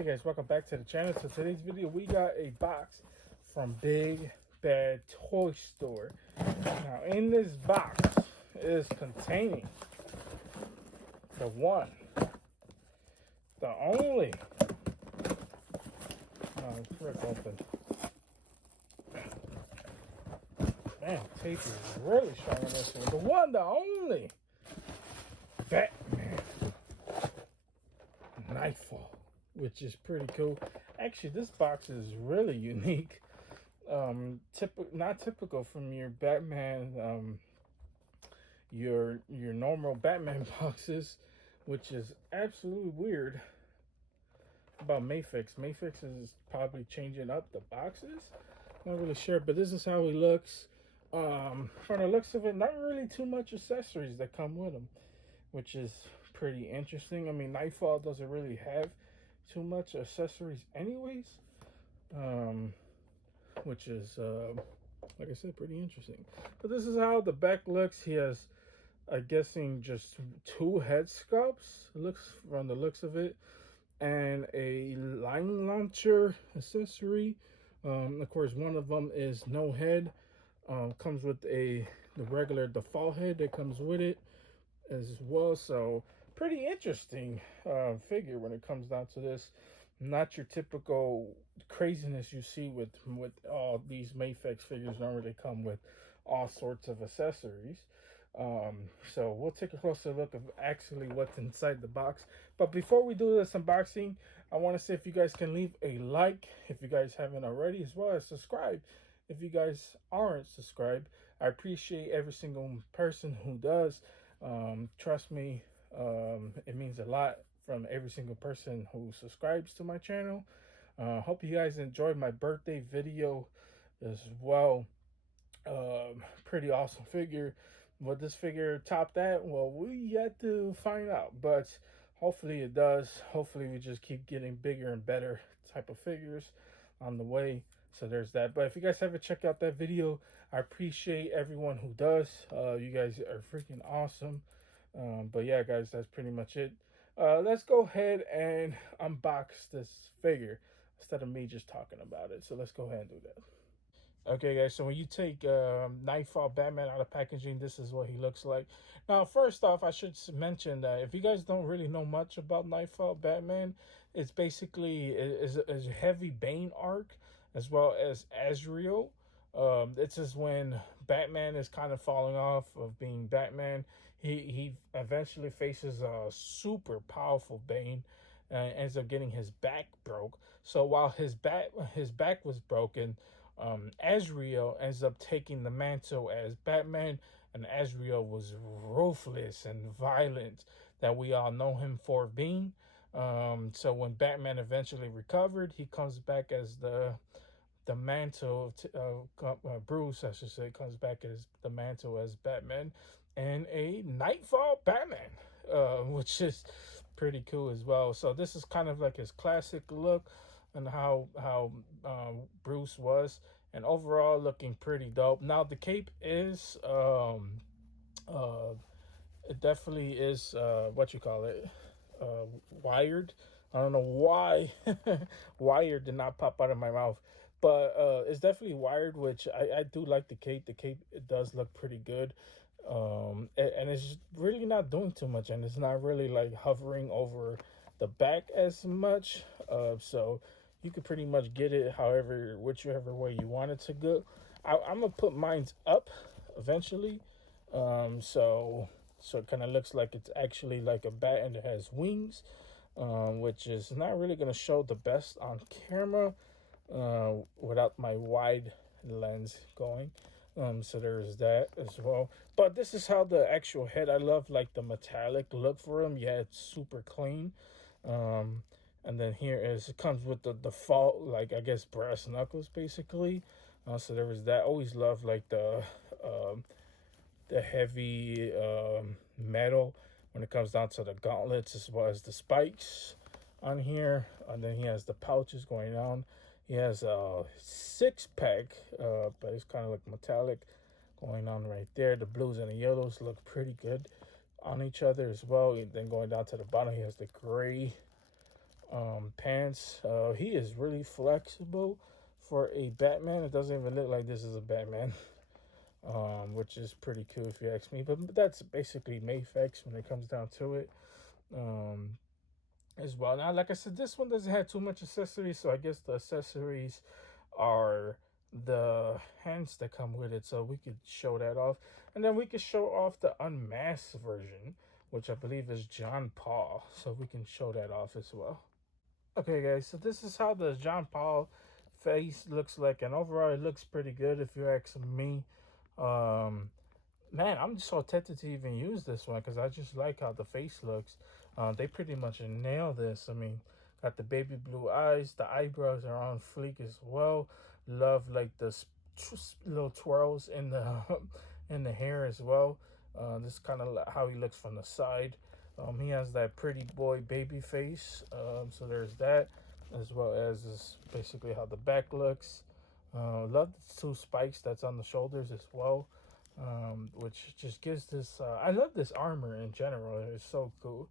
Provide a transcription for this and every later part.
Hey guys, welcome back to the channel. So today's video, we got a box from Big Bad Toy Store. Now in this box is containing the one, the only, rip open. Man, tape is really strong on this one. The one, the only Batman Knightfall, which is pretty cool. Actually, this box is really unique. Not typical from your Batman, your normal Batman boxes, which is absolutely weird about Mafex. Mafex is probably changing up the boxes. Not really sure, but this is how he looks. From the looks of it, not really too much accessories that come with him, which is pretty interesting. I mean, Knightfall doesn't really have too much accessories anyways, which is, like I said, pretty interesting. But this is how the back looks. He has, I'm guessing, just two head sculpts, looks from the looks of it, and a line launcher accessory. Of course, one of them is no head. Comes with the regular default head that comes with it as well. So pretty interesting figure when it comes down to this. Not your typical craziness you see with all these Mafex figures. Normally they come with all sorts of accessories. So we'll take a closer look of actually what's inside the box. But before we do this unboxing, I want to say if you guys can leave a like if you guys haven't already, as well as subscribe if you guys aren't subscribed. I appreciate every single person who does. Trust me, it means a lot from every single person who subscribes to my channel. Hope you guys enjoyed my birthday video as well. Pretty awesome figure. Would this figure top that? Well, we yet to find out, but hopefully it does. Hopefully we just keep getting bigger and better type of figures on the way. So there's that. But if you guys haven't checked out that video, I appreciate everyone who does. You guys are freaking awesome. But yeah, guys, that's pretty much it. Let's go ahead and unbox this figure instead of me just talking about it. So let's go ahead and do that. Okay, guys, so when you take Knightfall Batman out of packaging, this is what he looks like. Now, first off, I should mention that if you guys don't really know much about Knightfall Batman, it's basically is a heavy Bane arc, as well as Azrael. This is when Batman is kind of falling off of being Batman. He eventually faces a super powerful Bane and ends up getting his back broke. So while his back was broken, Azrael ends up taking the mantle as Batman, and Azrael was ruthless and violent that we all know him for being. So when Batman eventually recovered, he comes back as the mantle, Bruce, I should say, comes back as the mantle as Batman and a Knightfall Batman, which is pretty cool as well. So this is kind of like his classic look and how Bruce was, and overall looking pretty dope. Now the cape is it definitely is what you call it, wired. I don't know why wired did not pop out of my mouth, but it's definitely wired, which I do like the cape. The cape, it does look pretty good. And it's really not doing too much, and it's not really like hovering over the back as much. So you could pretty much get it whichever way you want it to go. I'm gonna put mine's up eventually. So it kind of looks like it's actually like a bat and it has wings, which is not really gonna show the best on camera without my wide lens going. So there's that as well. But this is how the actual head, I love like the metallic look for him. Yeah, it's super clean. And then here it comes with the default, like, I guess, brass knuckles basically. So there was that. Always love like the heavy metal when it comes down to the gauntlets, as well as the spikes on here. And then he has the pouches going on. He has a six-pack, but it's kind of like metallic going on right there. The blues and the yellows look pretty good on each other as well. And then going down to the bottom, he has the gray pants. He is really flexible for a Batman. It doesn't even look like this is a Batman, which is pretty cool if you ask me. But that's basically Mafex when it comes down to it. Um, as well. Now, like I said, this one doesn't have too much accessories, so I guess the accessories are the hands that come with it. So we could show that off, and then we could show off the unmasked version, which I believe is John Paul. So we can show that off as well. Okay, guys. So this is how the John Paul face looks like, and overall, it looks pretty good if you ask me. Um, Man, I'm so tempted to even use this one because I just like how the face looks. They pretty much nail this. I mean, got the baby blue eyes. The eyebrows are on fleek as well. Love like the little twirls in the in the hair as well. This is kind of how he looks from the side. He has that pretty boy baby face. So there's that, as well as this basically how the back looks. Love the two spikes that's on the shoulders as well, which just gives this. I love this armor in general. It's so cool.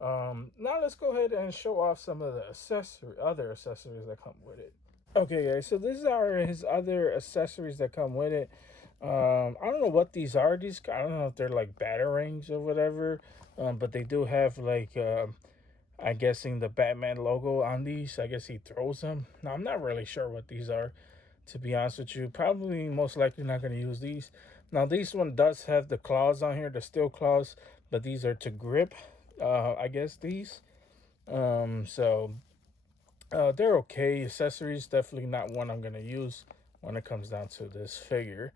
Now let's go ahead and show off some of the other accessories that come with it. Okay, guys. So these are his other accessories that come with it. I don't know what these are. I don't know if they're like batarangs or whatever. But they do have like I'm guessing the Batman logo on these. I guess he throws them. Now I'm not really sure what these are, to be honest with you. Probably most likely not going to use these. Now this one does have the claws on here, the steel claws, but these are to grip. I guess these. So they're okay. Accessories definitely not one I'm going to use when it comes down to this figure.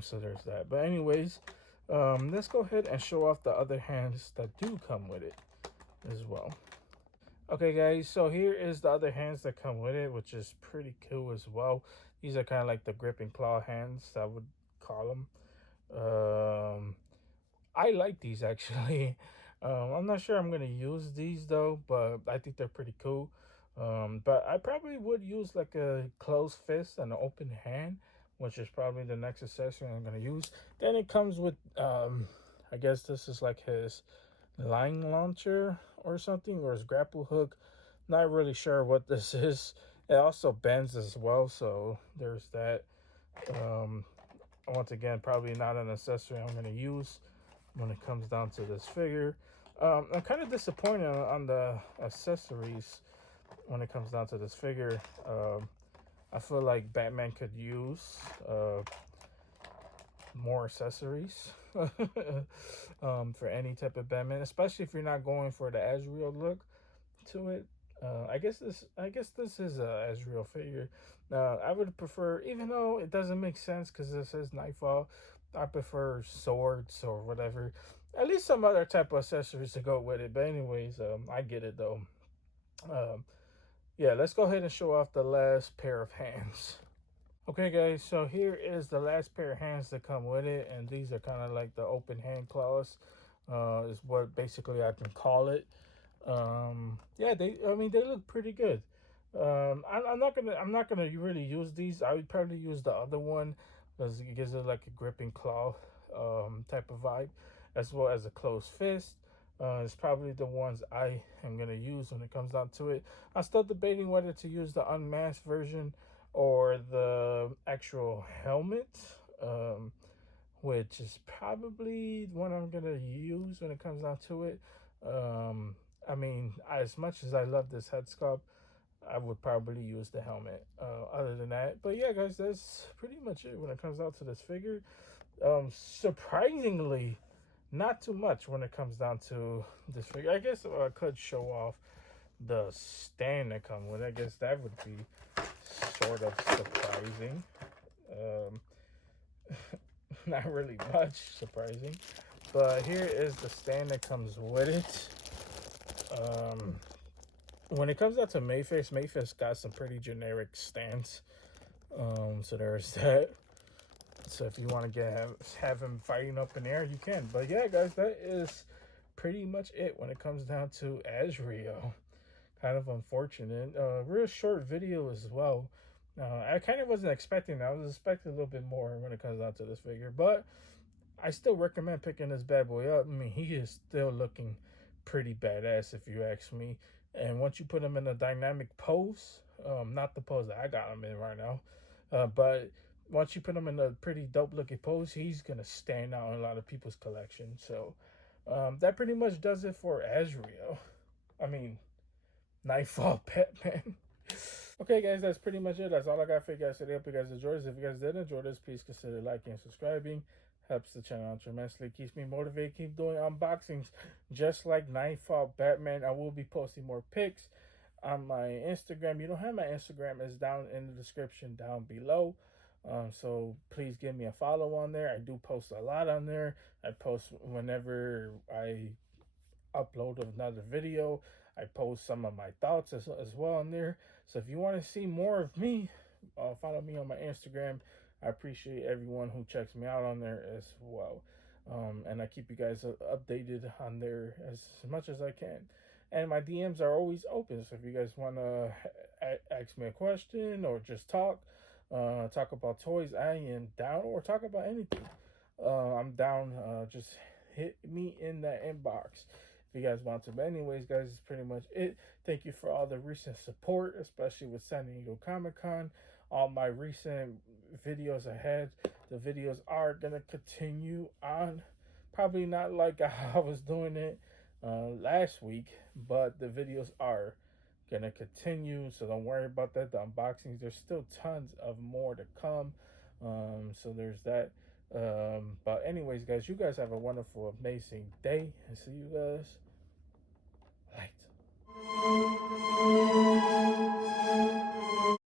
So there's that. But anyways, let's go ahead and show off the other hands that do come with it as well. Okay, guys, so here is the other hands that come with it, which is pretty cool as well. These are kind of like the gripping claw hands, I would call them. I like these actually. I'm not sure I'm gonna use these though, but I think they're pretty cool. But I probably would use like a closed fist and an open hand, which is probably the next accessory I'm gonna use. Then it comes with, I guess this is like his line launcher or something, or his grapple hook. Not really sure what this is. It also bends as well, so there's that. Um, Once again, probably not an accessory I'm going to use when it comes down to this figure. I'm kind of disappointed on the accessories when it comes down to this figure. I feel like Batman could use more accessories for any type of Batman, especially if you're not going for the Azrael look to it. I guess this is a Azrael figure. I would prefer, even though it doesn't make sense because this is Nightfall, I prefer swords or whatever. At least some other type of accessories to go with it. But anyways, I get it though. Um, yeah, let's go ahead and show off the last pair of hands. Okay, guys, so here is the last pair of hands that come with it, and these are kind of like the open hand claws, is what basically I can call it. Yeah, I mean, they look pretty good. I'm not gonna really use these. I would probably use the other one because it gives it like a gripping claw, type of vibe, as well as a closed fist. It's probably the ones I am gonna use when it comes down to it. I'm still debating whether to use the unmasked version or the actual helmet, which is probably the one I'm gonna use when it comes down to it. I mean, as much as I love this head sculpt, I would probably use the helmet. Other than that, but yeah, guys, that's pretty much it when it comes down to this figure. Surprisingly, not too much when it comes down to this figure. I guess I could show off the stand that comes with it. I guess that would be sort of surprising. Um, Not really much surprising, but here is the stand that comes with it. Um, when it comes out to Mafex got some pretty generic stands. So there's that. So if you want to have him fighting up in the air, you can. But yeah, guys, that is pretty much it when it comes down to Azrael. Kind of unfortunate. Real short video as well. I kind of wasn't expecting that. I was expecting a little bit more when it comes down to this figure, but I still recommend picking this bad boy up. I mean, he is still looking pretty badass if you ask me. And once you put him in a dynamic pose, not the pose that I got him in right now, but once you put him in a pretty dope looking pose, he's gonna stand out in a lot of people's collection. So that pretty much does it for Azrael. I mean, Knightfall Batman. Okay, guys, that's pretty much it. That's all I got for you guys today. Hope you guys enjoyed this. If you guys did enjoy this, please consider liking and subscribing. Helps the channel out tremendously. Keeps me motivated. Keep doing unboxings just like Knightfall Batman. I will be posting more pics on my Instagram. You don't have my Instagram, it's down in the description down below. So please give me a follow on there. I do post a lot on there. I post whenever I upload another video. I post some of my thoughts as well on there. So if you want to see more of me, follow me on my Instagram. I appreciate everyone who checks me out on there as well. And I keep you guys updated on there as much as I can. And my DMs are always open. So if you guys want to ask me a question or just talk about toys, I am down. Or talk about anything. I'm down. Just hit me in the inbox if you guys want to. But anyways, guys, it's pretty much it. Thank you for all the recent support, especially with San Diego Comic-Con. All my recent videos ahead. The videos are gonna continue on. Probably not like I was doing it last week, but the videos are gonna continue, so don't worry about that. The unboxings, there's still tons of more to come. So there's that. But anyways, guys, you guys have a wonderful, amazing day, and see you guys later.